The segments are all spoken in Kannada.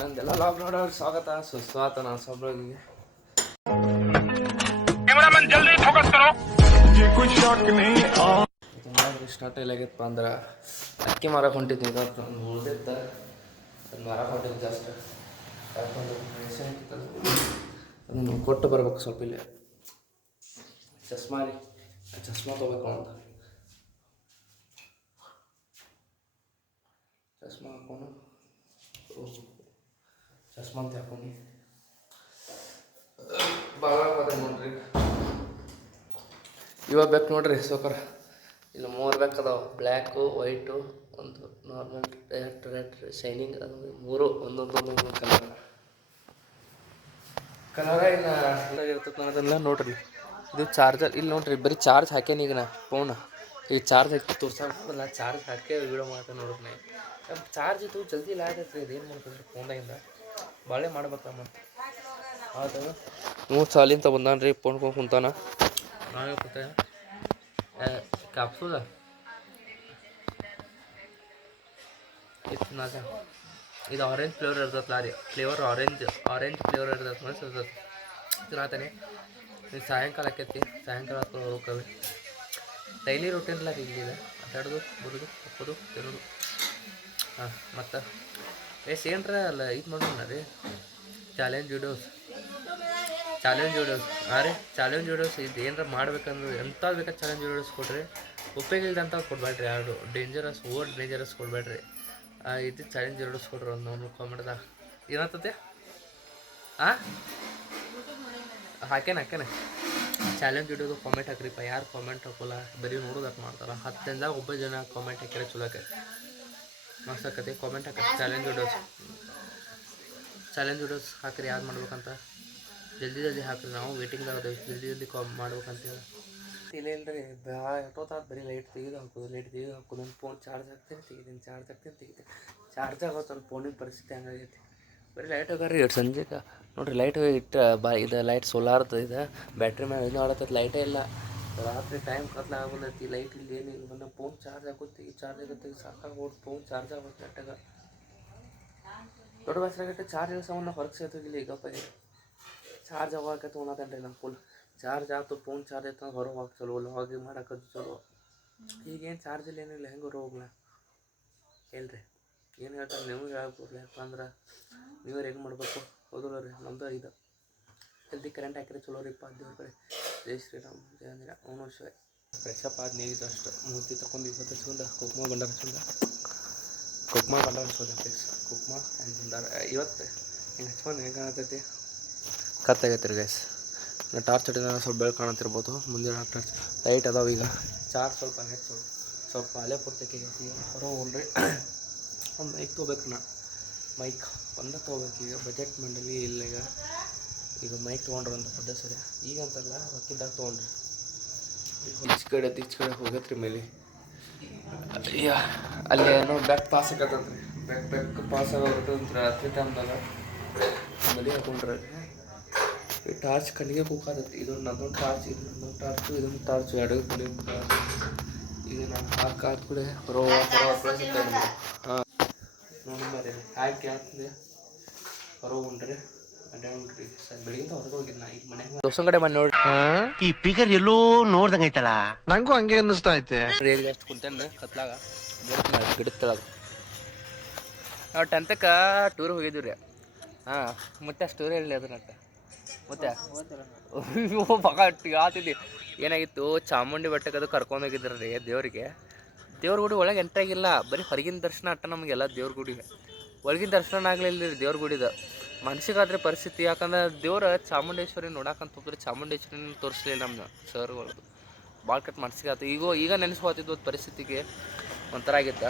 ನಂದೆಲ್ಲ ಲಾಗ್ ನೋಡೋರು ಸ್ವಾಗತ ಸುಸ್ವಾಗತ ನಾನು ಸೊಬ್ಳಿಗೆ ಸ್ಟಾರ್ಟ್ ಎಲ್ಲಾಗೈತಪ್ಪ ಅಂದ್ರೆ ಅಕ್ಕಿ ಮಾರಕ್ಕೆ ಹೊಂಟಿದ್ವಿ ಉಳ್ದಿತ್ತ ಅದು ಮಾರಕ್ಕೆ ಹೊಂಟಿದ್ವಿ ಜಾಸ್ತಿ ಅದನ್ನು ಕೊಟ್ಟು ಬರ್ಬೇಕು ಸ್ವಲ್ಪ ಇಲ್ಲಿ ಚಸ್ಮಾ ರೀ ಚಸ್ಮಾ ತೊಗೋಬೇಕು ಅಂತ ಚಸ್ಮಾ ಹಾಕೊಂಡು ಚಸ್ಮಾ ಅಂತ ಹಾಕೊಂಡು ಭಾಳ ನೋಡ್ರಿ ಇವಾಗ ಬೇಕು ನೋಡ್ರಿ ಸೋಕರ ಇಲ್ಲಿ 3 ಬೇಕದಾವ ಬ್ಲ್ಯಾಕು ವೈಟು ಒಂದು ನಾರ್ಮಲ್ ರೆಡ್ ಶೈನಿಂಗ್ ಅದು 3 ಒಂದೊಂದು ಕಲರ ಇಲ್ಲ ಇರ್ತದೆ ಅನ್ನೋದನ್ನ ನೋಡ್ರಿ ಇದು ಚಾರ್ಜರ್ ಇಲ್ಲಿ ನೋಡ್ರಿ ಬರೀ ಚಾರ್ಜ್ ಹಾಕೇನಿ ಈಗ ನಾ ಫೋನ್ ಈಗ ಚಾರ್ಜ್ ಹಾಕಿ ತೋರ್ಸಲ್ಲ ಚಾರ್ಜ್ ಹಾಕಿ ವಿಡಿಯೋ ಮಾಡ್ತಾ ನೋಡ್ರಿ ಚಾರ್ಜ್ ಇದು ಜಲ್ದಿ ಲಾಗೈತೆ ಇದು ಏನು ಮಾಡ್ಬೇಕ್ರಿ ಫೋನ್ದಾಗಿಂದ ಬಾಳೆ ಮಾಡ್ಬೇಕ ಮತ್ತೆ ಹೌದು ನೀವು ಸಾಲಿಂತ ಬಂದಾನ್ರಿ ಫೋನ್ ಕುಂತಾನ ನಾವೇ ಕೂತ ಕ್ಯಾಪ್ಸೂಲ ಇದು ಆರೆಂಜ್ ಫ್ಲೇವರ್ ಇರ್ತದೆ ರೀ ಫ್ಲೇವರ್ ಆರೆಂಜ್ ಫ್ಲೇವರ್ ಇರ್ತದೆ ಮಸ್ತ್ ಇರ್ತದೆ ತಿನ್ನತಾನೆ ನೀವು ಸಾಯಂಕಾಲ ಆಕೈತಿ ಸಾಯಂಕಾಲ ಹೋಗ್ಕವಿ ಡೈಲಿ ರೊಟೀನ್ಲಾಗ ಇಲ್ಲಿದೆ ಅಡ್ಡಾಡೋದು ಬರೋದು ಹಾಕೋದು ತಿನ್ನೋದು ಹಾಂ ಮತ್ತು ಏನ್ರ ಅಲ್ಲ ಇದು ಮಾಡೋಣ ರೀ ಚಾಲೆಂಜ್ ವಿಡಿಯೋಸ್ ಹಾಂ ರೀ ಚಾಲೆಂಜ್ ವಿಡಿಯೋಸ್ ಇದು ಏನರ ಮಾಡ್ಬೇಕಂದ್ರೆ ಎಂಥದ್ದು ಬೇಕಾದ ಚಾಲೆಂಜ್ ವಿಡಿಯೋಸ್ ಕೊಡ್ರಿ ಉಪಯೋಗ ಇಲ್ದಂಥವು ಕೊಡ್ಬೇಡ್ರಿ ಯಾರು ಓವರ್ ಡೇಂಜರಸ್ ಕೊಡ್ಬೇಡ್ರಿ ಇದು ಚಾಲೆಂಜ್ ವಿಡಿಯೋಸ್ ಕೊಡ್ರಿ ಒಂದು ನೋಡಿ ಕಾಮೆಂಟ್ದಾಗ ಏನಾಗ್ತದೆ ಹಾಕೇನೆ ಚಾಲೆಂಜ್ ವಿಡಿಯೋದು ಕಾಮೆಂಟ್ ಹಾಕ್ರಿಪ್ಪ ಯಾರು ಕಾಮೆಂಟ್ ಹಾಕೋಲ್ಲ ಬರೀ ನೋಡೋದಕ್ಕೆ ಮಾಡ್ತಾರೆ 10 ಜನದಾಗ ಒಬ್ಬ ಜನ ಕಾಮೆಂಟ್ ಹಾಕಿದ್ರೆ ಚಲೋ ಆಕೈತಿ ಮಸ್ತ್ ಆಕೈತಿ ಕಾಮೆಂಟ್ ಹಾಕಿ ಚಾಲೆಂಜ್ ವಿಡಿಯೋಸ್ ಹಾಕಿರಿ ಯಾರು ಮಾಡ್ಬೇಕಂತ ಜಲ್ದಿ ಹಾಕ್ರಿ ನಾವು ವೇಟಿಂಗ್ದಾಗ ಅದೇವಿ ಜಲ್ದಿ ಮಾಡ್ಬೇಕಂತೇಳಿ ಇಲ್ಲ ರೀ ಎಷ್ಟೊತ್ತಾದ ಬರೀ ಲೈಟ್ ತೆಗೆದು ಹಾಕೋದು ನನ್ನ ಫೋನ್ ಚಾರ್ಜ್ ಹಾಕ್ತೀನಿ ತೆಗಿತೀನಿ ಚಾರ್ಜ್ ಆಗೋದು ನನ್ನ ಫೋನಿನ ಪರಿಸ್ಥಿತಿ ಹಂಗಾಗೈತಿ ಬರೀ ಲೈಟ್ ಹೋಗಾರಿ ಸಂಜೆಗೆ ನೋಡಿರಿ ಲೈಟ್ ಇಟ್ಟು ಇದು ಲೈಟ್ ಸೋಲಾರ್ದು ಇದು ಬ್ಯಾಟ್ರಿ ಮೇಲೆ ಇದು ಆಡತ್ತದ ಲೈಟೇ ಇಲ್ಲ ರಾತ್ರಿ ಟೈಮ್ ಕತ್ಲಾಗೋದೈತಿ ಲೈಟ್ ಇಲ್ಲಿ ಏನಿಲ್ಲ ನನ್ನ ಫೋನ್ ಚಾರ್ಜ್ ಆಗೋದು ಚಾರ್ಜ್ ಆಗುತ್ತೆ ಸಾಕಾಗೋದು ಫೋನ್ ಚಾರ್ಜ್ ಆಗುತ್ತೆ ನೆಟ್ಟಾಗ ದೊಡ್ಡ ಬಸ್ಸಾಗಟ್ಟೆ ಚಾರ್ಜ್ ಸಂಬಂಧ ಹೊರಗೆ ಸೇರ್ತಿಲ್ಲ ಈಗಪ್ಪ ಚಾರ್ಜ್ ಆಗೋಕೆ ತೊಗೊಳತ್ತೇನೆ ರೀ ನಾನು ಫುಲ್ ಚಾರ್ಜ್ ಆಯ್ತು ಫೋನ್ ಚಾರ್ಜ್ ಆಯ್ತು ಹೊರಗೆ ಹೋಗಿ ಚಲೋ ಲಾಗಿ ಮಾಡೋಕ್ಕದು ಚಲೋ ಈಗೇನು ಚಾರ್ಜ್ ಇಲ್ಲ ಏನಿಲ್ಲ ಹೆಂಗೆ ಹೊರ ಹೋಗ್ಲ ಹೇಳ್ರಿ ಏನು ಹೇಳ್ತಾರೆ ನೀವು ಹೇಳ್ಬೋದು ಯಾಕಪ್ಪ ಅಂದ್ರೆ ನೀವ್ರು ಏನು ಮಾಡಬೇಕು ಹೌದಲ್ಲ ರೀ ನಮ್ಮದು ಇದು ಜಲ್ದಿ ಕರೆಂಟ್ ಹಾಕಿದ್ರೆ ಚಲೋ ರೀಪ್ಪ ದೇವ್ರ ಕಡೆ ಜೈ ಶ್ರೀರಾಮ್ ಜಯ ಅಂದಿರ ಅವನು ಶಿವ ಫ್ರೆಶಪ್ ಆದ ನೀರಿದ್ದು ಅಷ್ಟು ಮೂರ್ತಿ ತಗೊಂಡು 20 ಹಚ್ಕೊಂಡ ಕುಕ್ಮ ಬಂಡಾರ ಹಚ್ಕೊಂಡ ಕುಕ್ಮ ಆ್ಯಂಡ್ ಬಂಡಾರ ಇವತ್ತು ಹಿಂಗೆ ಹಚ್ಕೊಂಡು ಹೆಂಗೆ ಕಾಣತೈತಿ ಕತ್ತಾಗೈತೆ ರೀ ಗೈಸ್ ನಾ ಟಾರ್ಚ್ ಹಿಡಿದ ಸ್ವಲ್ಪ ಬೆಳಕು ಕಾಣತಿರ್ಬೋದು ಮುಂದೆ ಟಾರ್ಚ್ ಲೈಟ್ ಅದಾವ ಈಗ ಚಾರ್ಜ್ ಸ್ವಲ್ಪ ಆಗೈತೆ ಸ್ವಲ್ಪ ಅಲೆ ಪೂರ್ತಕ್ಕೆ ಆಗೈತಿ ಹೊರ ಹೋಗ್ರಿ ಒಂದು ಮೈಕ್ ತೊಗೋಬೇಕು ನಾ ಮೈಕ್ ಒಂದೇ ತೊಗೋಬೇಕು ಈಗ ಬಜೆಟ್ ಮಂಡಲಿ ಇಲ್ಲ ಈಗ ಮೈಕ್ ತೊಗೊಂಡ್ರಿ ಅಂತ ಪದ್ಧ ಸರಿ ಈಗಂತಲ್ಲ ಹೊಕ್ಕಿದ್ದಾಗ ತೊಗೊಂಡ್ರಿ ಈಚ ಕಡೆ ಹೋಗತ್ರಿ ಮೇಲೆ ಅಲ್ಲಿ ಏನೋ ಬ್ಯಾಕ್ ಪಾಸ್ ಆಗತ್ತಂತ್ರಿ ಬ್ಯಾಕ್ ಪಾಸ್ ಆಗೋದಂದ್ರೆ ರಾತ್ರಿ ಟೈಮ್ದಾಗ ಮದುವೆ ಹಾಕೊಂಡ್ರಿ ಈ ಟಾರ್ಚ್ ಕಣ್ಣಿಗೆ ಕೂಕಾದತ್ತಿ ಇದೊಂದು ನನ್ನೊಂದು ಟಾರ್ಚು ಎರಡು ಕಡೆ ಈಗ ನಾನು ಹಾಕಿ ಕೂಡ ಹಾಂ ನೋಡಿ ಮರಿ ಹಾಕಿ ಹಾಕ್ತಿದೆ ಹೊರಗೆ ಉಂಡ್ರಿ ಅಡ್ಡಾಡ್ರಿ ಬೆಳಿಗ್ಗೆ ಹೊರಗೆ ಹೋಗಿದ್ದು ನಾ ಈಗ ಮನೆಗೆ ದೋಸ್ತನ ಕಡೆ ಬಂದು ನೋಡಿ ಈ ಪಿಗರ್ ಎಲ್ಲೋ ನೋಡ್ದಂಗ ಐತಲ್ಲ ನಂಗೂ ಹಂಗೆ ಅನ್ನಿಸ್ತಾ ಐತೆ ರೇಲ್ ಅಷ್ಟು ಕುಂತೇನೆ ಕತ್ಲಾಗ ಗಿಡತ್ತಳಗ ನಾವು 10th ಟೂರ್ ಹೋಗಿದ್ವಿ ರೀ ಹಾಂ ಮತ್ತೆ ಆ ಸ್ಟೋರಿ ಹೇಳಲಿ ಅದನ್ನಟ್ಟ ಮತ್ತೆ ಆತಿದ್ದಿ ಏನಾಗಿತ್ತು ಚಾಮುಂಡಿ ಬೆಟ್ಟಕ್ಕೆ ಅದು ಕರ್ಕೊಂಡು ಹೋಗಿದ್ರು ರೀ ದೇವ್ರ ಗುಡಿ ಒಳಗೆ ಎಂಟ್ರಾಗಿಲ್ಲ ಬರೀ ಹೊರಗಿನ ದರ್ಶನ ಅಟ್ಟ ನಮಗೆಲ್ಲ ದೇವ್ರ ಗುಡಿಗೆ ಒಳಗಿನ ದರ್ಶನ ಆಗಲಿಲ್ಲ ರೀ ದೇವ್ರ ಗುಡಿದ ಮನ್ಸಿಗಾದ್ರೆ ಪರಿಸ್ಥಿತಿ ಯಾಕಂದ್ರೆ ದೇವ್ರ ಚಾಮುಂಡೇಶ್ವರಿ ನೋಡಕ್ಕಂತ ಹೋಗ್ರಿ ಚಾಮುಂಡೇಶ್ವರಿನ ತೋರಿಸ್ಲಿಲ್ಲ ನಮ್ಮ ಸರ್ಗಳದು ಭಾಳ ಕೆಟ್ಟ ಮನ್ಸಿಗೆ ಆಯ್ತು ಈಗ ನೆನೆಸ್ಕೋತಿದ್ದು ಪರಿಸ್ಥಿತಿಗೆ ಒಂಥರ ಆಗಿತ್ತ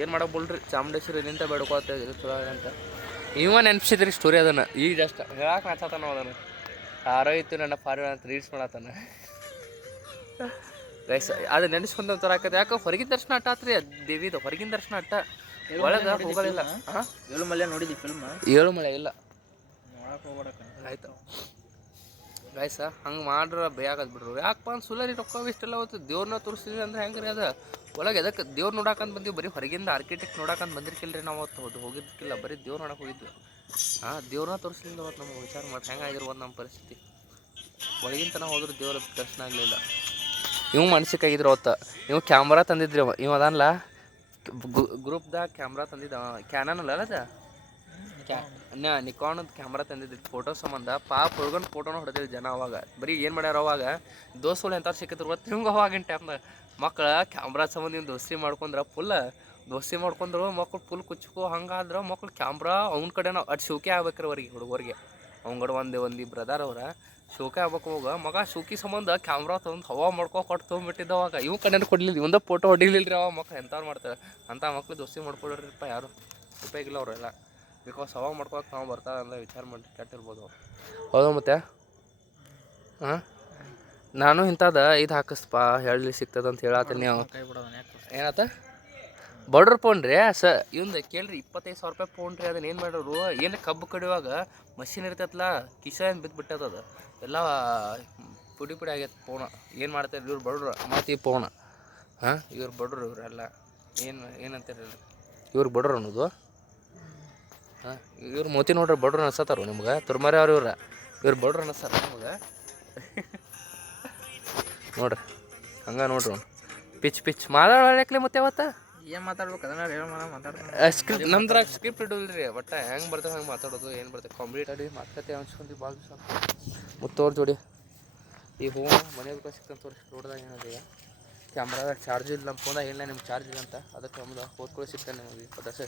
ಏನು ಮಾಡೋಕೆ ಬಿಡ್ರಿ ಚಾಮುಂಡೇಶ್ವರಿ ನಿಂತ ಬೇಡ್ಕೊಳ್ತಾ ಚಲೋ ಅಂತ ಇವ ನೆನ್ಪಿಸಿದ್ರಿ ಸ್ಟೋರಿ ಅದನ್ನು ಈಗ ಜಸ್ಟ್ ಹೇಳಕ್ಕೆ ನಾಚತಾನ ಅದನ್ನು ಯಾರೋ ಇತ್ತು ನನ್ನ ಫಾರಿನ್ ಅಂತ ರೀಡ್ಸ್ ಮಾಡತ್ತಾನ ಗೈಸ್ ಅದು ನೆನೆಸ್ಕೊಂತ ಒಂಥರ ಆಕೈತೆ ಯಾಕೆ ಹೊರಗಿನ ದರ್ಶನ ಅಟ್ಟ ಆತ್ರಿ ದೇವಿದು ಹೊರಗಿನ ದರ್ಶನ ಅಟ್ಟ ಒಳಗೆ ಹೋಗಲಿಲ್ಲ ಹಾಂ ಏಳುಮಲೆ ನೋಡಿದ್ವಿ ಫಿಲ್ಮ್ ಏಳುಮಲೆ ಇಲ್ಲ ಆಯ್ತು ಗೈಸ ಹಂಗೆ ಮಾಡ್ರೆ ಬೇಯಾಗದು ಬಿಡ್ರು ಯಾಕಪ್ಪ ಅಂತ ಸುಲರಿ ರೊಕ್ಕ ಇಷ್ಟೆಲ್ಲ ಹೋಗ್ತದೆ ದೇವ್ರನ್ನ ತೋರಿಸ್ತೀವಿ ಅಂದ್ರೆ ಹೆಂಗೆ ರೀ ಅದು ಒಳಗೆ ಎದಕ್ಕೆ ದೇವ್ರು ನೋಡಕ್ಕಂತ ಬಂದೀವಿ ಬರೀ ಹೊರಗಿಂದ ಆರ್ಕಿಟೆಕ್ಟ್ ನೋಡಕ್ಕಂತ ಬಂದಿರ್ಕಿಲ್ಲ ರೀ ನಾವು ಅವತ್ತು ಹೋಗಿದ್ದಕ್ಕಿಲ್ಲ ಬರೀ ದೇವ್ರು ನೋಡಕ್ಕೆ ಹೋಗಿದ್ವಿ ದೇವ್ರನ್ನ ತೋರಿಸ್ಲಿಲ್ಲ ಅವತ್ತು ನಮ್ಗೆ ವಿಚಾರ ಮಾಡಿ ಹೆಂಗಾಗಿರ್ಬೋದು ನಮ್ಮ ಪರಿಸ್ಥಿತಿ. ಒಳಗಿನ ತನಕ ಹೋದ್ರೆ ದೇವ್ರ ದರ್ಶನ ಆಗಲಿಲ್ಲ. ಇವು ಮನ್ಸಿಕಾಗಿದ್ರು ಅವತ್ತು. ಇವು ಕ್ಯಾಮ್ರಾ ತಂದಿದ್ರಿ ಇವ ಅದನ್ಲ ಗ್ರೂಪ್ದಾಗ ಕ್ಯಾಮ್ರಾ ತಂದಿದ್ದ ಕ್ಯಾನನ್ ಅಲ್ಲ ಅದ ನಿಕಾನದ ಕ್ಯಾಮ್ರಾ ತಂದಿದ್ದು ಫೋಟೋ ಸಂಬಂಧ ಪಾಪ ಹುಡ್ಗನ ಫೋಟೋನ ಹೊಡೆದಿಲ್ಲ ಜನ. ಅವಾಗ ಬರೀ ಏನು ಮಾಡ್ಯಾರ ಅವಾಗ ದೋಸ್ತುಗಳು ಎಂಥವ್ರು ಸಿಕ್ಕಿದ್ರು ಗೊತ್ತು ನಿಮ್ಗೆ ಅವಾಗಿನ ಟೈಮ್ನಾಗ ಮಕ್ಳು ಕ್ಯಾಮ್ರಾ ಸಂಬಂಧ ಇವ್ನು ದೋಸ್ತಿ ಮಾಡ್ಕೊಂಡ್ರೆ ದೋಸ್ತಿ ಮಾಡ್ಕೊಂಡ್ರು ಮಕ್ಳು ಫುಲ್ ಕುಚ್ಕೋ ಹಂಗಾದ್ರೆ ಮಕ್ಳು ಕ್ಯಾಮ್ರಾ ಅವ್ನ ಕಡೆ ನಾವು ಅಟ್ ಶೋಕಿ ಆಗ್ಬೇಕ್ರಿ ಅವ್ರಿಗೆ ಹುಡುಗರಿಗೆ. ಅವ್ಗಡೆ ಒಂದು ಬ್ರದರ್ ಅವ್ರ ಶೋಕಿ ಆಗ್ಬೇಕು ಹೋಗ ಮಗ ಶೋಕಿ ಸಂಬಂಧ ಕ್ಯಾಮ್ರಾ ತೊಗೊಂಡು ಹವಾ ಕೊಟ್ಟು ತೊಗೊಂಡ್ಬಿಟ್ಟಿದ್ದವಾಗ ಇವ್ ಕಡೆ ಕೊಡ್ಲಿಲ್ಲ ಇವಂದ ಫೋಟೋ ಹೊಡಿಲಿಲ್ಲ ರೀ. ಅವ ಮಕ್ಳು ಎಂಥವ್ರು ಮಾಡ್ತಾರೆ ಅಂಥ ಮಕ್ಳು ದೋಸ್ತಿ ಮಾಡ್ಕೊಳ್ರಿಪ್ಪ ಯಾರು ಉಪಯೋಗಿಲ್ಲ ಅವರೆಲ್ಲ. ಬಿಕಾಸ್ ಹವಾ ಮಾಡ್ಕೊಳಕ್ಕೆ ನಾವು ಬರ್ತಾರೆ ಅಂದ್ರೆ ವಿಚಾರ ಮಾಡಿ ಕೆಟ್ಟಿರ್ಬೋದು ಅವ್ರು. ಹೌದು ಮತ್ತೆ ನಾನು ಇಂಥದ್ದು ಇದು ಹಾಕಿಸ್ಪ ಹೇಳಿ ಸಿಗ್ತದೆ ಅಂತ ಹೇಳತ್ತೀನಿ. ನೀವು ಏನಾತ ಬಡ್ರ್ ಫೋನ್ ರೀ ಇವಂದು ಕೇಳ್ರಿ 25,000 ಫೋನ್ ರೀ. ಅದನ್ನ ಏನು ಮಾಡೋರು ಏನು ಕಬ್ಬು ಕಡಿಯುವಾಗ ಮಷಿನ್ ಇರ್ತೈತಲ್ಲ ಕಿಶ ಏನು ಬಿದ್ದುಬಿಟ್ಟದ ಎಲ್ಲ ಪುಡಿ ಆಗೈತೆ ಫೋನ. ಏನು ಮಾಡ್ತಾರೆ ಇವ್ರು ಬಡ್ರು ಮತ್ತು ಈ ಫೋನ ಇವ್ರು ಬಡ್ರು ಇವರೆಲ್ಲ ಏನಂತಾರೆ ಇವ್ರು ಬಡ್ರು ಅನ್ನೋದು. ಇವ್ರು ಮೋತಿ ನೋಡ್ರಿ ಬಡ್ರು ಅನ್ಸತ್ತಾರ ನಿಮ್ಗೆ ತುರ್ಮಾರಿ ಅವ್ರು ಇವ್ರು ಬಡ್ರು ಅನ್ನಿಸ್ತಾರ ನಿಮ್ಗೆ ನೋಡ್ರಿ ಹಂಗೆ ನೋಡ್ರಿ ಪಿಚ್ ಮಾತಾಡಕ್ಲಿ ಮತ್ತೆ ಅವತ್ತು ಏನು ಮಾತಾಡ್ಬೇಕು ಅದನ್ನ ಹೇಳ ಸ್ಕ್ರಿಪ್ಟ್ ನಮ್ದ್ರಾಗ ಸ್ಕ್ರಿಪ್ಟ್ ಇಡಲ್ರಿ ಒಟ್ಟು ಹೆಂಗೆ ಬರ್ತದೆ ಹಂಗೆ ಮಾತಾಡೋದು ಏನು ಬರ್ತದೆ ಕಾಮಿಡಿ ಅಡಿ ಮಾತುಕತೆ ಅನ್ಸ್ಕೊಂಡು ಭಾಳ ದಿವಸ ಮುತ್ತೋರ್ ಜೋಡಿ ಈ ಮನೆಯವ್ರಿಗೆ ಸಿಕ್ಕಂತ ತೋರಿಸಿ ರೋಡ್ದಾಗ ಏನಿದೆ ಕ್ಯಾಮ್ರಾದಾಗ ಚಾರ್ಜ್ ಇಲ್ಲ ನಮ್ಮ ಫೋನ್ದಾಗ ಇಲ್ಲ ನಿಮ್ಗೆ ಚಾರ್ಜ್ ಇಲ್ಲ ಅಂತ ಅದಕ್ಕೆ ನಮ್ದು ಓದ್ಕೊಳ್ಳಿ ಸಿಗ್ತಾನೆ ನಿಮಗೆ ಪದರ್ಸೆ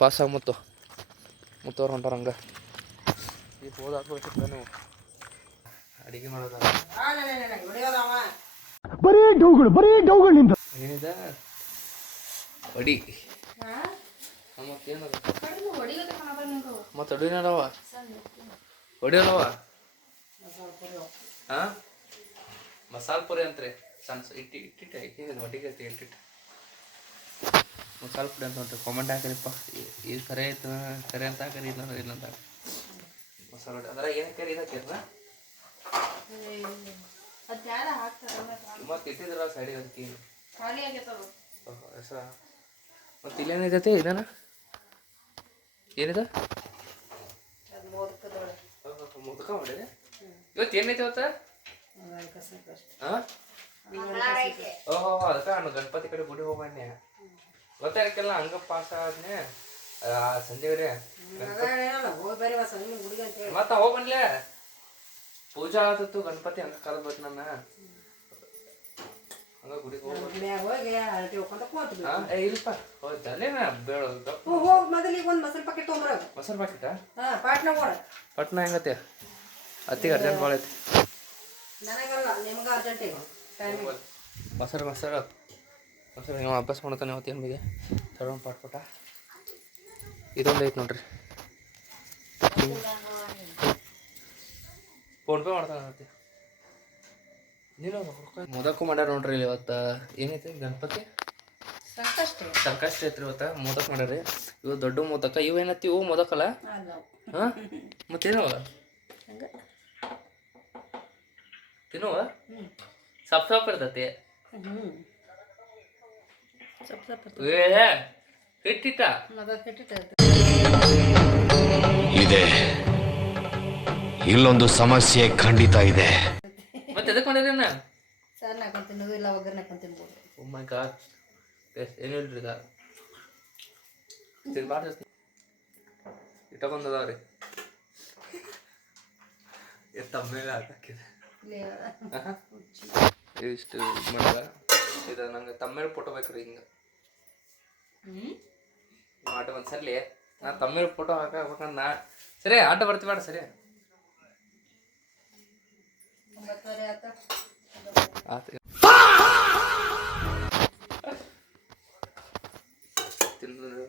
ಪಾಸ್ ಆಗಿ ಮುತ್ತೋರು ಹೊಂಟಾರ ಹಂಗೆ ಈ ಹೋದಾದ್ಮೇಲೆ ಸಿಗ್ತಾನೆ ನೀವು ಅಡುಗೆ ಮಾಡೋದಾಗ ಬರೀ ಡೌಗಳು ನಿಂತ ಏನಿದೆ ಅಡಿ ಮತ್ತೇನದ ಮತ್ತೆ ಅಡಿನವ ಹೊಡಿಯಲ್ಲವ ಮಸಾಲೆ ಪುರಿ ಅಂತ್ರಿ ಸಣ್ಣ ಇಟ್ಟಿಟ್ಟು ಒಟ್ಟಿಗೆ ಇಟ್ಟಿಟ್ಟು ಮಸಾಲೆ ಪುಡಿ ಅಂತ ನೋಡ್ರಿ ಕಾಮೆಂಟ್ ಹಾಕಿರಿಪ್ಪ ಇದು ಕರೆ ಆಯ್ತು ಕರೆ ಅಂತ ಹಾಕರಿ ಇಲ್ಲ ಅಂತ ಮಸಾಲೆ ಪುಡಿ ಅದ್ರಾಗ ಏನು ಕರಿ ಇದಾಕಿರ ಮತ್ತೆ ಇಟ್ಟಿದ್ರ ಸೈಡಿಗೆ ಅದಕ್ಕೆ ಮತ್ತೆ ಇಲ್ಲೇನೈತೈತಿ ಇದೇನ ಏನಿದೆ ಮುದ್ಕ ಮಾಡಿರಿ ಇವತ್ತು ಏನೈತಿ ಇವತ್ತು ಓಹೋ ಅದಕ್ಕೆ ನಾನು ಗಣಪತಿ ಕಡೆ ಗುಡಿ ಹೋಗ್ಬಣ್ಣೆ ಗೊತ್ತಾಗಕ್ಕೆಲ್ಲ ಹಂಗ ಪಾಸ್ ಆದ್ನೆ ಸಂಜೆ ಕಡೆ ಮತ್ತ ಹೋಗ್ಬನ್ಲೆ ಪೂಜಾ ಆದತ್ತು ಗಣಪತಿ ಹಂಗ ಕರೆದ್ಬಿಟ್ಟು ನನ್ನ ಹಂಗ ಗುಡಿಗೆ ಇಲ್ಪ ಹೋಗ್ತಾನೇನ ಮೊಸರು ಪ್ಯಾಕೆಟಾ ಪಟ್ನ ಹೆಂಗತ್ತೆ ಅತ್ತಿಗೆ ಅರ್ಜೆಂಟ್ ಭಾಳ ಐತಿ ಮೊಸರು ನೀವು ಅಭ್ಯಾಸ ಮಾಡ್ತಾನೆ ಅವತ್ತೇನು ಬಗ್ಗೆ ತಗೊಂಡು ಪಟ್ಪಟ ಇದೊಂದು ಐತೆ ನೋಡ್ರಿ ಫೋನ್ಪೇ ಮಾಡ್ತಾನೆ ಅವತ್ತಿ ನೀನು ಮೋದಕ್ಕೂ ಮಾಡ್ಯಾರ ನೋಡ್ರಿ ಇಲ್ಲಿ ಇವತ್ತು ಏನೈತಿ ಗಣಪತಿ ಸಂಕಷ್ಟ ಐತ್ರಿ ಇವತ್ತು ಮೋದಕ್ ಮಾಡ್ಯಾರಿ ಇವು ದೊಡ್ಡ ಮೋದಕ ಇವು ಏನತ್ತಿ ಇವು ಮೋದಕಲ್ಲ ಮತ್ತೇನವ ತಿನ್ನುವ ಸಪ್ ಇರ್ತತಿ ಹಿಟ್ಟಿಟ್ಟ ಇದೆ ಇಲ್ಲೊಂದು ಸಮಸ್ಯೆ ಖಂಡಿತ ಇದೆ. ಮತ್ತೆ ಎದಕ್ಕೆ ಮಾಡಿದ್ರಿ ಸರ್ ನಾಕೊಂಡು ತಿನ್ನೋದು ಇಲ್ಲ ಒಗ್ಗರಣೆ ನಾಕೊಂಡು ತಿನ್ಬೋದು. ಓ ಮೈ ಗಾಡ್ ಏನು ಹೇಳ್ರಿ ಈಗ ತಿನ್ಬಾರ್ದು ಇಟ್ಟ ಬಂದದಾವ್ರಿ ತಮ್ಮೇಲೆ ಹಾಕಿದೆ ಇಷ್ಟು ಮಾಡಲ್ಲ ಇದು ನಂಗೆ ತಮ್ಮೇಲೆ ಫೋಟೋ ಬೇಕ್ರಿ ಹಿಂಗೆ ಆಟ ಒಂದು ಸರಿ ನಾನು ತಮ್ಮೇಲೆ ಫೋಟೋ ಹಾಕಬೇಕಂದ್ರೆ ನಾ ಸರಿ ಆಟ ಬರ್ತೀವಿ ಬೇಡ ಸರಿ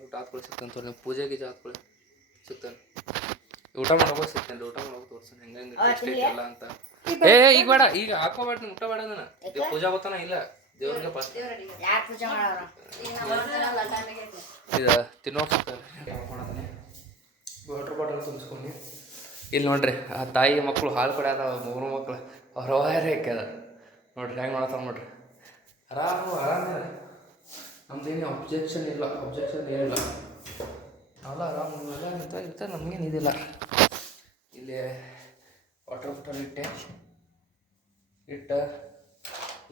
ಊಟ ಹಾಕೊಳ್ಳಿ ಸಿಗ್ತಾನೆ ತೋರಿ ಪೂಜೆ ಗೀಜೆ ಹಾಕೊಳ್ಳಿ ಸಿಗ್ತಾನೆ ಊಟ ಮಾಡೋಕೆ ಸಿಗ್ತಾನೆ ಊಟ ಮಾಡೋಕೆ ತೋರ್ಸಾನೆ ಹೆಂಗೆ ಎಲ್ಲ ಅಂತ ಈಗ ಬೇಡ ಈಗ ಹಾಕೋಬೇಡ ನೀನು ಊಟ ಬೇಡ ನಾನು ಪೂಜಾ ಗೊತ್ತಾನ ಇಲ್ಲ ದೇವ್ರಿಗೆ ಫಸ್ಟ್ ಇದು ತಿನ್ನೋಕೆ ಸಿಗ್ತಾನೆ ವಾಟರ್ ಬಾಟಲ್ ತುಂಬಿಸ್ಕೊಂಡು ಇಲ್ಲಿ ನೋಡ್ರಿ ಆ ತಾಯಿ ಮಕ್ಕಳು ಹಾಲು ಕೊಡ್ಯಾದ ಮೂರು ಮಕ್ಕಳು ಅವ್ರ ವಾರೇ ಹಾಕ್ಯದ ನೋಡ್ರಿ ಹೆಂಗೆ ಮಾಡ್ತಾವ ನೋಡ್ರಿ ಆರಾಮ ನಮ್ದೇನು ಅಬ್ಜೆಕ್ಷನ್ ಇಲ್ಲ ಏನಿಲ್ಲ ಅಲ್ಲ ಆರಾಮ್ ನೀವೆಲ್ಲ ಇರ್ತಾರೆ ನಮಗೇನು ಇದಿಲ್ಲ. ಇಲ್ಲಿ ವಾಟರ್ ಬಾಟಲ್ ಇಟ್ಟ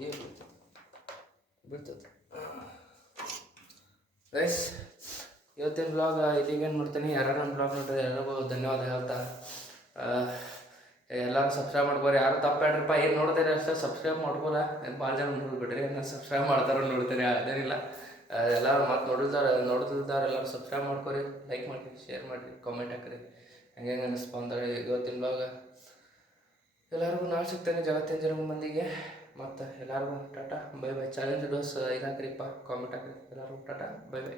ಏನು ಬೀಳ್ತದೆ ಗೈಸ್. ಇವತ್ತಿನ ಬ್ಲಾಗ್ ಇಲ್ಲಿಗೇನು ಮಾಡ್ತೀನಿ. ಯಾರು ನನ್ನ ಬ್ಲಾಗ್ ನೋಡ್ರಿ ಎಲ್ಲರಿಗೂ ಧನ್ಯವಾದ ಹೇಳ್ತಾ ಎಲ್ಲರೂ ಸಬ್ಸ್ಕ್ರೈಬ್ ಮಾಡ್ಕೋರಿ. ಯಾರು ತಪ್ಪೇಳ್ರಪ್ಪ, ಏನು ನೋಡ್ತಾರೆ ಅಷ್ಟೇ ಸಬ್ಸ್ಕ್ರೈಬ್ ಮಾಡ್ಕೋಲ್ಲ. ಭಾಳ ಜನ ನೋಡ್ಬಿಟ್ರಿ, ನಾನು ಸಬ್ಸ್ಕ್ರೈಬ್ ಮಾಡ್ತಾರೋ ನೋಡ್ತೀನಿ, ಅದೇನಿಲ್ಲ. ಎಲ್ಲರೂ ಮತ್ತೆ ನೋಡ್ತಿದ್ದಾರೆ ಎಲ್ಲರೂ ಸಬ್ಸ್ಕ್ರೈಬ್ ಮಾಡ್ಕೊರಿ, ಲೈಕ್ ಮಾಡಿರಿ, ಶೇರ್ ಮಾಡಿರಿ, ಕಾಮೆಂಟ್ ಹಾಕಿರಿ. ಹೆಂಗೆ ಅನ್ನಿಸ್ಪ ಅಂದ್ರೆ ಇವತ್ತಿನ ಬ್ಲಾಗ ಎಲ್ಲರಿಗೂ ನಾಳೆ ಸಿಗ್ತೇನೆ ಜಗತ್ತಿನ ಜನ ಮಂದಿಗೆ. ಮತ್ತು ಎಲ್ಲರಿಗೂ ಟಾಟಾ ಬೈ ಬೈ. ಚಾಲೆಂಜ್ ಡೋಸ್ ಇದಾಕ್ರಿಪ್ಪ, ಕಾಮೆಂಟ್ ಹಾಕಿರಿ. ಎಲ್ಲರಿಗೂ ಟಾಟಾ ಬೈ ಬೈ.